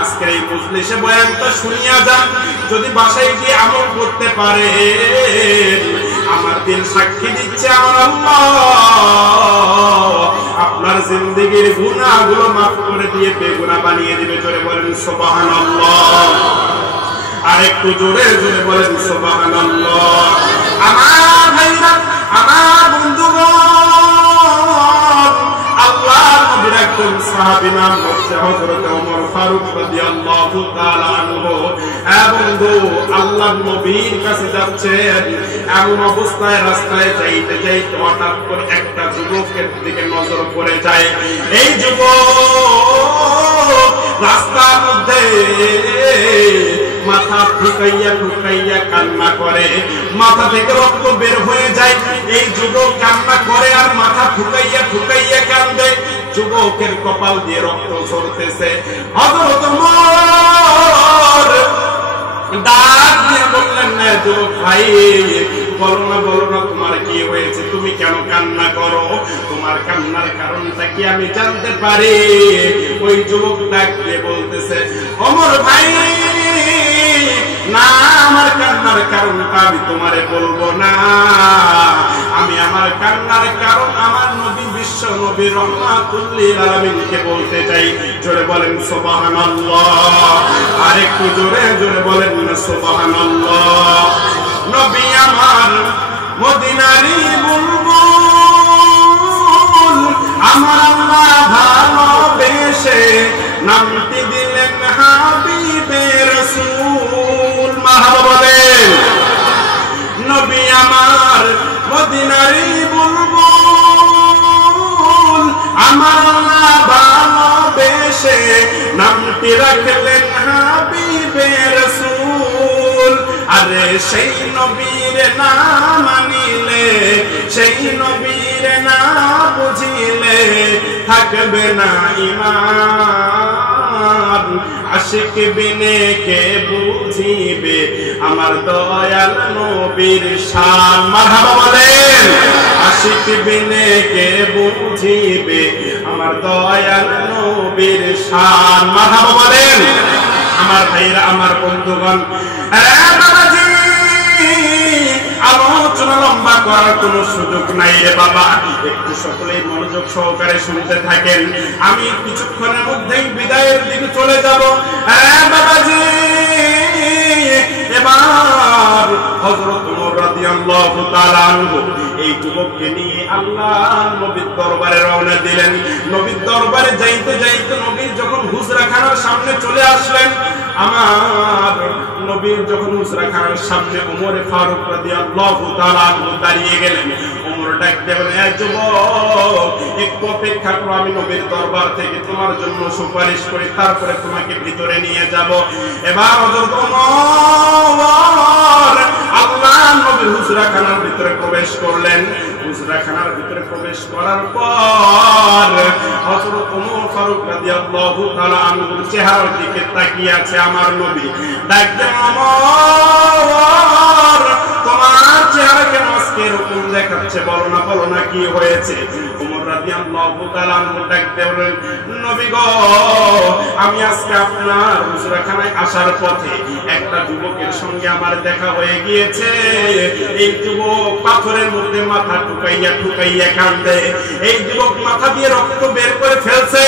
আজকের এই মজলিসে বয়ানটা শুনিয়া যান, যদি বাসায় গিয়ে আমল করতে পারেন আমার দিল সাক্ষী দিচ্ছে আমার আল্লাহ আপনার জিন্দেগীর গুনাহগুলো মাফ করে দিয়ে বেগুনাহ বানিয়ে দিবে। জোরে বলেন সুবহানাল্লাহ। আর একটু জোরে জোরে বলেন সুবহানাল্লাহ। আমার ভাইরা, আমার বন্ধুগণ, আল্লাহর নবীর একজন সাহাবী নাম হচ্ছে হযরত ওমর ফারুক রাদিয়াল্লাহু তাআলা আনহু। বন্ধু, আল্লাহর নবীর কাছে যাচ্ছেন, এমন অবস্থায় রাস্তায় যাইতে যাইতে হঠাৎ করে একটা যুবকের দিকে নজর পড়ে যায়। এই যুবক রাস্তার মধ্যে মাথা ঠুকাইয়া ঠুকাইয়া কান্না করে, মাথা থেকে রক্ত বের হয়ে যায়। এই যুবক কান্না করে আর মাথা ঠুকাইয়া ঠুকাইয়া কান্দে। যুবকের কপাল দিয়ে রক্ত ঝরতেছে। হযরত ওমর ডাক দিয়ে বললেন, না যুবক ভাই, বলো না তোমার কি হয়েছে, তুমি কেন কান্না করো, তোমার কান্নার কারণটা কি আমি জানতে পারি? ওই যুবক ডাক দিয়ে বলতেছে, ওমর ভাই, না, আমার কান্নার কারণটা আমি তোমারে বলবো না। আমি আমার কান্নার কারণ আমার নবী, বিশ্ব নবী রাহমাতুল লিল আলামিনকে বলতে চাই। জোরে বলেন সুবহানাল্লাহ। আর একটু জোরে জোরে বলেন সুবহানাল্লাহ। নবী আমার মদিনারই বুলবুল, আমার আল্লাহ ভালোবেসে নামটি দিলেন হাবিবে রাসূল। মারহাবা বলেন। নবী আমার মদিনারই বুলবুল, আমার আল্লাহ ভালোবেসে নামটি রাখলেন হাবিবে রাসূল। আরে সেই নবীর না মানিলে, সেই নবীর না বুঝিলে থাকবে না ঈমান। আশিক বিনে কে বুঝিবে আমার দয়াল নবীর শান। মারহাবা বলেন। আশিক বিনে কে বুঝিবে আমার দয়াল নবীর শান। মারহাবা বলেন। আমার ভাইরা, আমার বন্ধুগণ, আলোচনা লম্বা করার কোন সুযোগ নাই রে বাবা, একটু সকলেই মনোযোগ সহকারে শুনতে থাকেন। আমি কিছুক্ষণের মধ্যেই বিদায়ের দিকে চলে যাব। বাবাজি, এবার হযরত ওমর রাদিয়াল্লাহু তাআলা আনহু এই যুবককে নিয়ে আল্লাহর নবীর দরবারে রওনা দিলেন। নবীর দরবারে যাইতে যাইতে নবী যখন হুজরাখানার সামনে চলে আসলেন, আমার নবীর যখন হুজরাখানার সামনে ওমর ফারুক রাদিয়াল্লাহু তাআলা আনহু দাঁড়িয়ে গেলেন, ওমর ডাক দিয়ে বলেন, যুবক, একটু অপেক্ষা করো, আমি নবীর দরবার থেকে তোমার জন্য সুপারিশ করি, তারপরে তোমাকে ভিতরে নিয়ে যাব। এবার হযরত ওমর আল্লাহর নবীর হুজরাখানার ভিতরে প্রবেশ করলেন। হুজরাখানার ভিতরে প্রবেশ করার পর হযরত ওমর ফারুক রাদিয়াল্লাহু তাআলা আনহুর চেহারার দিকে তাকিয়ে আছে আমার নবী। ডাক দেন, ওমর, তোমার চেহারা কেন আজকে এরকম দেখাচ্ছে, বলো না কি হয়েছে? ওমর রাদিয়াল্লাহু তাআলা আনহু ডাক দিয়ে বলেন, নবী গো, আমি আজকে আপনার হুজরাখানায় আসার পথে একটা যুবকের সঙ্গে আমার দেখা হয়ে গিয়েছে। এই যুবক পাথরের মধ্যে মাথা ঠুকাইয়া ঠুকাইয়া কান্দে। এই যুবক মাথা দিয়ে রক্ত বের করে ফেলছে।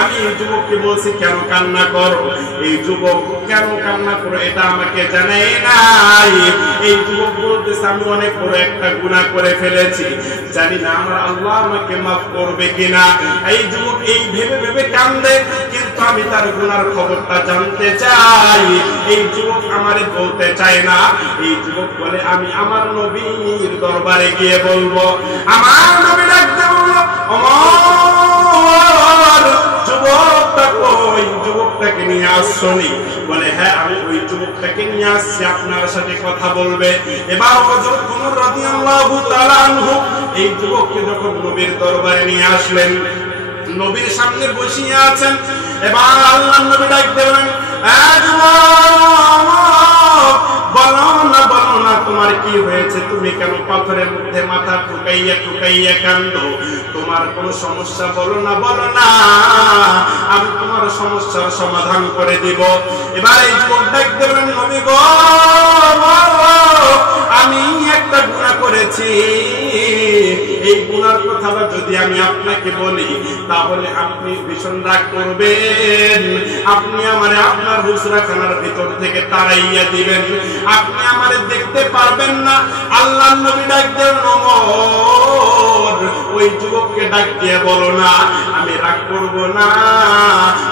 আমি এই যুবককে বলছি, কেন কান্না করো? এই যুবক কেন কান্না করো এটা আমাকে জানাই নাই। এই যুবক বলতেছে, আমি অনেক বড় একটা গুনাহ করে ফেলেছি, জানি না আমার আল্লাহ আমাকে মাফ করবে কিনা। এই যুবক এই ভেবে ভেবে কান্দে, কিন্তু আমি তার গুনার খবরটা জানতে চাই। এই যুবক আমারে বলতে চায় না। এই যুবক বলে, আমি আমার নবীর দরবারে গিয়ে বলবো। আমার নবী ডাকতে বলল, ওমর, যুবকটা কই? যুবকটাকে নিয়ে আসছনি? বলে, হ্যাঁ, আমি ওই যুবকটাকে নিয়ে আসছি, আপনার সাথে কথা বলবে। এবার হযরত ওমর রাদিয়াল্লাহু তাআলা আনহু এই যুবককে যখন নবীর দরবারে নিয়ে আসলেন, নবীর সামনে বসিয়ে আছেন। এবার আল্লাহর নবী ডাক দিলেন, বলো না তোমার কি হয়েছে, তুমি কেন পাথরের মধ্যে মাথা ঠুকাইয়া ঠুকাইয়া কান্দো? তোমার কোনো সমস্যা বলো না, আমি তোমার সমস্যার সমাধান করে দিব। এবার এই যুবক ডাক দিলেন, নবী গো, আমি একটা গুনাহ করেছি, এই গুনার কথাটা যদি আমি আপনাকে বলি তাহলে আপনি ভীষণ রাগ করবেন, আপনি আমারে আপনার হুজরাখানার ভিতর থেকে তাড়াইয়া দিবেন, আপনি আমারে দেখতে পারবেন না। আল্লাহর নবী ডাক দেন, ওমর ওই যুবককে ডাক দিয়ে বলো না আমি রাগ করব না,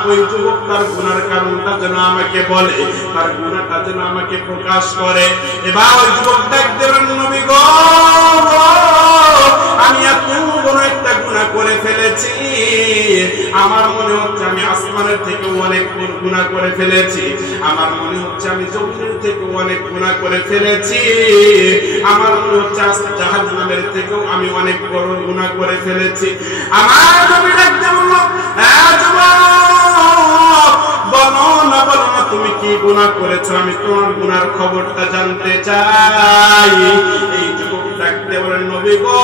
ওই যুবক তার গুনার কারণটা যেন আমাকে বলে, তার গুনাহটা যেন আমাকে প্রকাশ করে। এবার ওই যুবক ডাক দেন, নবী গো আমি এত বড় একটা গুনাহ করে ফেলেছি, আমার মনে হচ্ছে আমি আসমানের থেকে অনেক গুনাহ করে ফেলেছি, আমার মনে হচ্ছে আমি জমিনের থেকে অনেক গুনাহ করে ফেলেছি, আমার মনে হচ্ছে জাহান্নামের থেকেও আমি অনেক বড় গুনাহ করে ফেলেছি। আমার নবী ডাকতে বলল, বলো না তুমি কি গুনাহ করেছো, আমি তোমার গুনার খবরটা জানতে চাই। এই যুবক ডাকতে বলেন, নবী গো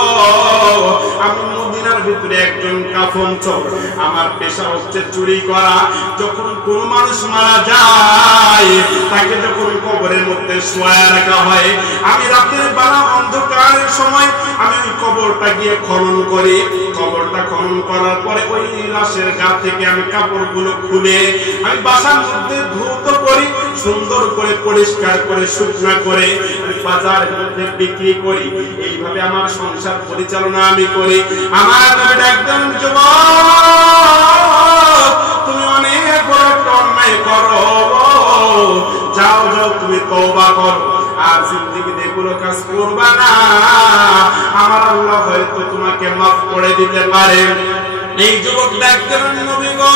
আমি মদিনার ভিতরে একজন কাফন চোর, আমার পেশা হচ্ছে চুরি করা। যখন কোন মানুষ মারা যায় তাকে যখন কবরের মধ্যে শোয়া রাখা হয়, আমি রাতের বেলা অন্ধকারের সময় আমি ওই কবরটা গিয়ে খনন করি, কবরটা খনন করার পরে ওই লাশের গা থেকে আমি কাপড়গুলো খুলে আমি বাসার মধ্যে ধৌত করি, সুন্দর করে পরিষ্কার করে শুকনা করে আমি বাজারের মধ্যে বিক্রি করি। এইভাবে আমার সংসার পরিচালনা আমি করি। আমার নবী একদম যুবক তুমি অনেক বড় একটা অন্যায় করো, যাও যাও তুমি তওবা করো, আর জিন্দেগিতে কোনো কাজ করবা না, আমার আল্লাহ হয়তো তোমাকে মাফ করে দিতে পারে। এই যুবক ডাকতেন, নবী গো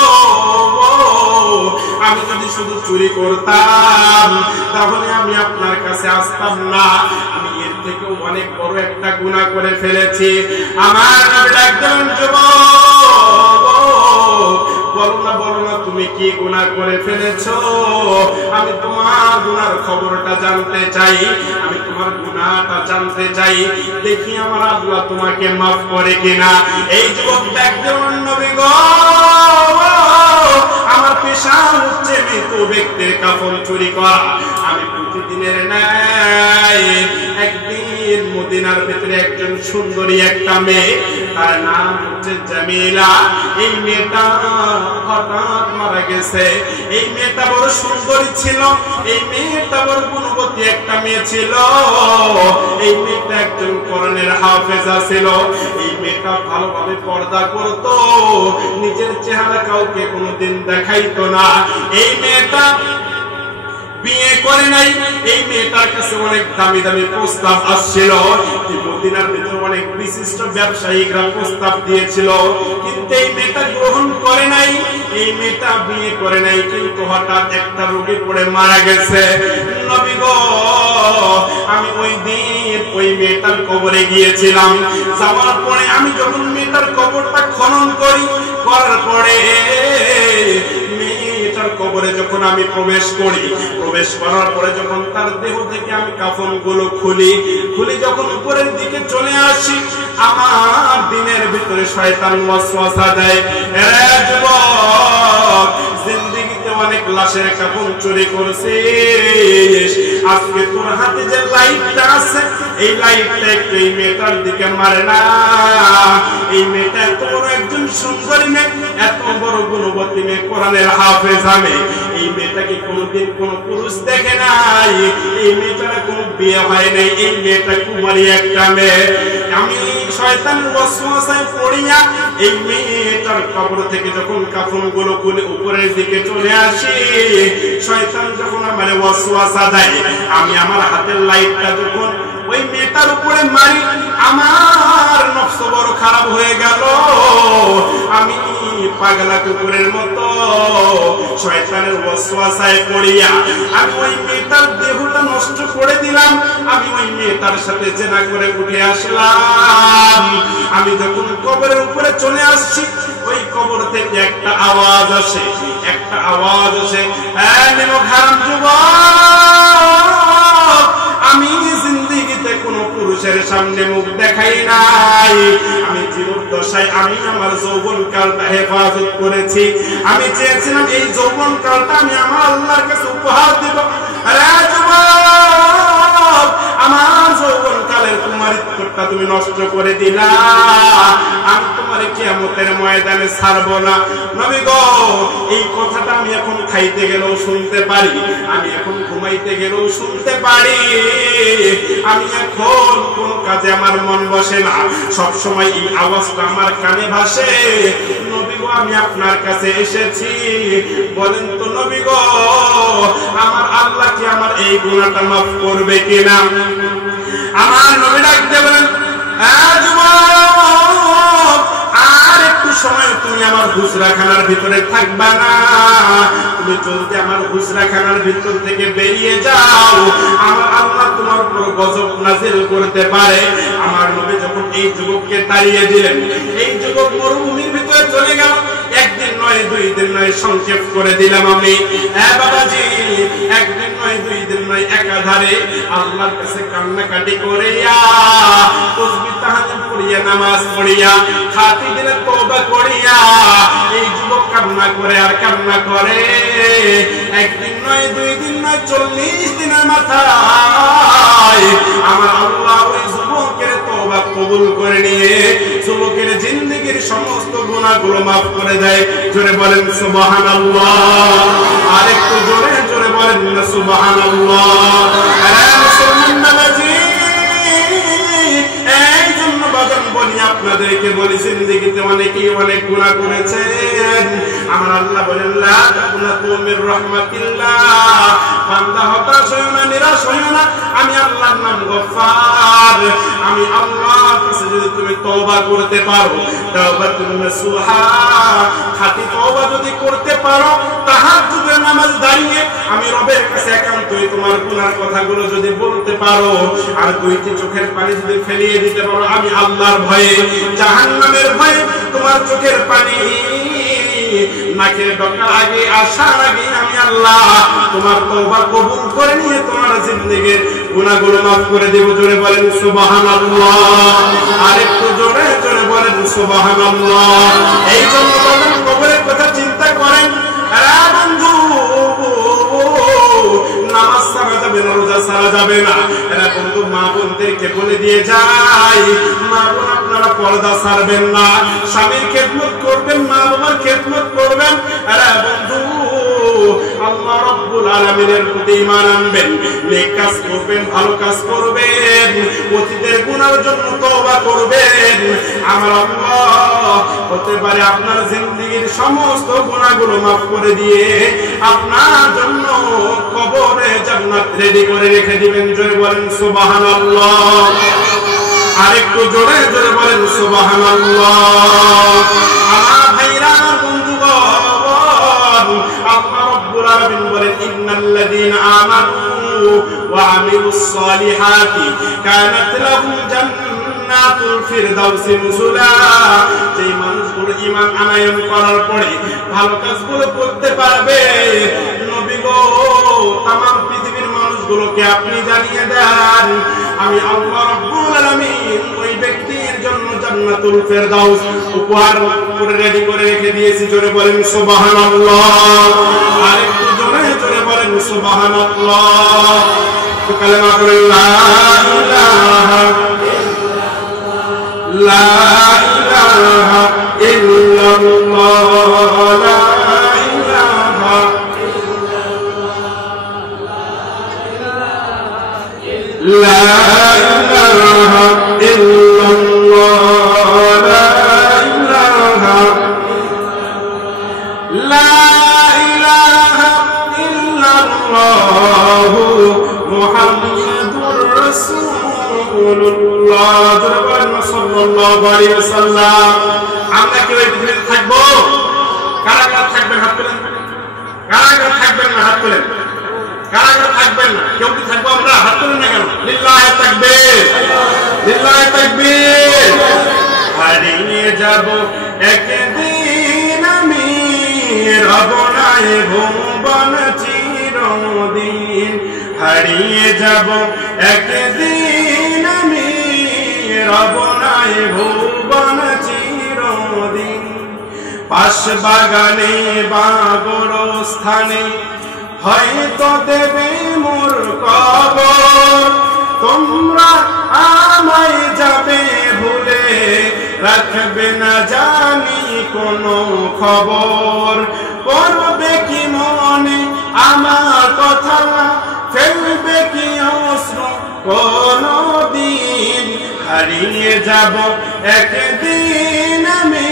আমি যদি শুধু চুরি করতাম তাহলে আমি আপনার কাছে আসতাম না, আমি এর থেকেও অনেক বড় একটা গুনাহ করে ফেলেছি। আমার নবী ডাকতেন, যুবক বলো না তুমি কি গুনাহ করে ফেলেছো, আমি তোমার গুনার খবরটা জানতে চাই, আমি তোমার গুনাহটা জানতে চাই, দেখি আমার আল্লাহ তোমাকে মাফ করে কিনা। এই যুবক ডাকতেন, নবী গো আমার পেশা হচ্ছে মৃত ব্যক্তির কাফন চুরি করা, আমি প্রতিদিনের ন্যায় একদিন মদিনার ভিতরে একজন সুন্দরী একটা মেয়ে, তার নাম হচ্ছে জামিলা, এই মেয়েটা হঠাৎ মারা গেছে। এই মেয়েটা বড় সুন্দরী ছিল, এই মেয়েটা বড় গুণবতী একটা মেয়ে ছিল, এই মেয়েটা একজন কোরআনের হাফেজা ছিল, এই মেয়েটা ভালোভাবে পর্দা করতো, নিজের চেহারা কাউকে কোনোদিন দেখাইতো না। এই মেয়েটা বিয়ে করে নাই, এই মেয়েটার কাছে অনেক দামি দামি প্রস্তাব আসছিল, মদিনার ভিতরে অনেক বিশিষ্ট ব্যবসায়িকরা প্রস্তাব দিয়েছিল, কিন্তু এই মেয়েটা গ্রহণ করে নাই, এই মেয়েটা বিয়ে করে নাই, কিন্তু হঠাৎ একটা রোগে পড়ে মারা গেছে। নবী গো আমি ওই দিন ওই মেয়েটার কবরে গিয়েছিলাম, যাওয়ার পরে আমি যখন মেয়েটার কবরটা খনন করি, করার পরে মেয়েটার কবরে যখন আমি প্রবেশ করি, প্রবেশ করার পরে যখন তার দেহ থেকে আমি কাফনগুলো খুলি যখন উপরের দিকে চলে আসি, আমার দিনের ভিতরে শয়তান ওয়াসওয়াসা দেয়, যুবক জিন্দেগিতে অনেক লাশের কাফন চুরি করছিস, আজকে তোর হাতে যে লাইটটা আছে এই লাইটটা একটু এই মেয়েটার দিকে মারে না। এই মেয়েটা এত বড় একজন সুন্দরী মেয়ে, এত বড় গুণবতী মেয়ে, কোরআনের হাফেজা মেয়ে, এই মেয়েটাকে কোনোদিন কোন পুরুষ দেখে নাই, এই মেয়েটার কোনো বিয়ে হয় নাই, এই মেয়েটা কুমারী একটা মেয়ে। আমি শয়তানের ওয়াসওয়াসায় পড়িয়া এই মেয়েটার কবর থেকে যখন কাফনগুলো খুলে উপরের দিকে চলে আসি, শয়তান যখন আমার ওয়াসওয়াসা দেয়, আমি আমার হাতের লাইটটা যখন ওই মেয়েটার উপরে মারি, আমার নফস বড় খারাপ হয়ে গেল, আমি পাগলা কুকুরের মতো শয়তানের ওয়াসওয়াসায় পড়িয়া আমি ওই মেয়েটার দেহটা নষ্ট করে দিলাম, আমি ওই মেয়েটার সাথে জেনা করে উঠে আসলাম। আমি যখন কবরের উপরে চলে আসছি, ওই কবর থেকে একটা আওয়াজ আসে, একটা আওয়াজ আসে, হারাম যুবক আমি জিন্দেগিতে কোন পুরুষের সামনে মুখ দেখাই নাই, আমি জীবদ্দশায় আমি আমার যৌবন কালটা হেফাজত করেছি, আমি চেয়েছিলাম এই যৌবন কালটা আমি আমার আল্লাহর কাছে উপহার দেব। আরে যুবক আমার তুমি নষ্ট করে দিলা, আমি তোমার কিয়ামতের ময়দানে ছাড়বো না। নবী গো, এই কথাটা আমি এখন খাইতে গেলেও শুনতে পারি, আমি এখন ঘুমাইতে গেলেও শুনতে পারি, আমি এখন কোন কাজে আমার মন বসে না, সব সময় এই আওয়াজটা আমার কানে ভাসে। নবী গো, আমি আপনার কাছে এসেছি, বলেন তো নবী গো, আমার আল্লাহ কি আমার এই গুনাহটা মাফ করবে কিনা? আমার নবী ডাকতে বলেন, আর একটু সময় তুমি আমার হুজরাখানার ভিতরে থাকবা না, তুমি যদি আমার হুজরাখানার ভিতর থেকে বেরিয়ে যাও, আমার আল্লাহ তোমার উপর গজব নাযিল করতে পারে। আমার নবী যখন এই যুবককে তাড়িয়ে দিলেন, এই যুবক মরুভূমির ভিতরে চলে গেল। একদিন নয়, 2 দিন নয়, সংক্ষেপ করে দিলাম আমি, হ্যাঁ বাবাজি, একদিন নয়, 2 দিন নয়, একাধারে আল্লাহর কাছে কান্নাকাটি করিয়া, তাসবিহ তাহলিল পড়িয়া, নামাজ পড়িয়া, খাতি দিলে তওবা করিয়া, এই যুবক কান্না করে আর কান্না করে। একদিন নয়, 2 দিন নয়, 40 দিনের মাথায় আমার আল্লাহ ওই যুবকের তওবা কবুল করে নিয়ে যুবকের জিন্দেগীর সমস্ত গুনাহগুলো মাফ করে দেয়। জোরে বলেন সুবহানাল্লাহ, আর একটু জোরে জোরে বলেন না সুবহানাল্লাহ। আরে মুসলমান বাবাজি, এই জন্য বাজান বলি, আপনাদেরকে বলি, জিন্দেগীতে অনেকেই অনেক গুনাহ করেছেন। আমার আল্লাহ বলেন, লা তাকুনাতু মির রাহমাতিল্লাহ, বান্দা হতাশ হইও না, নিরাশ হইও না, আমি আল্লাহর নাম গফফার। আমি আল্লাহর কাছে যদি তুমি তওবা করতে পারো, তাওবাতুন নাসুহা, খাঁটি তওবা যদি করতে পারো, তাহাজ্জুদের নামাজ দাঁড়িয়ে আমি রবের কাছে একান্তই তোমার গুনার কথাগুলো যদি বলতে পারো, আর 2টি চোখের পানি যদি ফেলিয়ে দিতে পারো, আমি আল্লাহর ভয়ে, জাহান্নামের ভয়ে তোমার চোখের পানি নাকের ডকার আগে আসার আগে আমি আল্লাহ তোমার তওবা কবুল করে নিয়ে তোমার জিন্দেগীর গুনাহগুলো মাফ করে দেব। জোরে বলেন সুবহানাল্লাহ, আর একটু জোরে জোরে বলেন সুবহানাল্লাহ। এই জন্য বলেন, কবরের কথা চিন্তা করেন। আরে বন্ধু, নামাজ ছাড়া যাবে না, রোজা ছাড়া যাবে না। এরা বন্ধু মা বোনদেরকে বলে দিয়ে যায়, মা বোন আপনারা পর্দা ছাড়বেন না, স্বামীর খেদমত করবেন, মা বাবার খেদমত করবেন। আরে বন্ধু, আল্লাহ রাব্বুল আলামিনের প্রতি ঈমান আনবেন, নেক কাজ করবেন, ভালো কাজ করবেন, অতীতের গুনাহের জন্য তওবা করবেন। আমার আল্লাহ হতে পারে আপনার জিন্দেগীর সমস্ত গুনাহগুলো মাফ করে দিয়ে আপনার জন্য কবরে জান্নাত রেডি করে রেখে দিবেন। জোরে বলেন সুবহানাল্লাহ, আর একটু জোরে জোরে বলেন সুবহানাল্লাহ। আমার ভাইরা, বন্ধুগণ, আল্লাহ রাব্বুল আলামিন বলেন, ইন্নাল্লাযীনা আমানু ওয়া আমিলুস সালিহাতি কানাত লাহুম জান্নাতুল ফিরদাউসি নুজুলা। যে মানুষগুলো ঈমান আনয়ন করার পরে ভালো কাজগুলো করতে পারবে, নবী গো, तमाम পৃথিবীর মানুষগুলোকে আপনি জানিয়ে দেন, আমি আল্লাহ রাব্বুল আলামিন ওই ব্যক্তির জন্য জান্নাতুল ফিরদাউস উপহার করে রেডি করে রেখে দিয়েছি। জোরে বলেন সুবহানাল্লাহ, আর একটু জোরে জোরে বলেন সুবহানাল্লাহ। কালেমা পড়েন, লা ইলাহা লা ইলাহা ইল্লাল্লাহ, লা ইলাহা লা ইলাহা ইল্লাল্লাহ, লা ইলাহা লা ইলাহা ইল্লাল্লাহ মুহাম্মাদুর রাসূলুল্লাহ। সাল্লাল্লাহু আলাইহি ওয়াসাল্লাম। আমরা কি ওই পৃথিবীতে থাকবো? কারা কারা থাকবেন হাত তোলেন, কারা কারা থাকবেন না হাত তোলেন, কারা কারা থাকবেন না? কেউ কি থাকবো আমরা? হাত তোলেন না কেন? লিল্লাহি তাকবীর, লিল্লাহি তাকবীর। হারিয়ে যাব একদিন আমি, রব নাই ভুবন চিরদিন। হারিয়ে যাব একদিন আমি, রব নাই ভুবন চিরদিন। পাশ বাগানে বা গোরস্থানে হয়তো দেবে মোর কবর, তোমরা আমায় যাবে ভুলে, রাখবে না জানি কোনো খবর। করবে কি মনে আমার কথা, ফেলবে কি অশ্রু কোনদিন, হারিয়ে যাব একদিন আমি,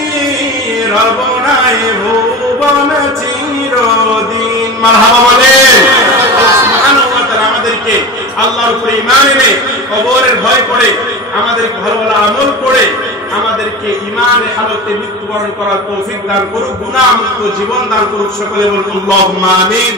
রব নাই ভুবন চিরদিন। মারহাবা বলেন। আল্লাহ সুবহানাহু ওয়া তাআলা আমাদেরকে আল্লাহর উপরে ঈমান এনে কবরের ভয় করে, আমাদেরকে ভালো ভালো আমল করে আমাদেরকে ঈমানের হালতে মৃত্যুবরণ করার তৌফিক দান করুক, গুনাহ মুক্ত জীবন দান করুক। সকলে বলুন আল্লাহুম্মা আমিন।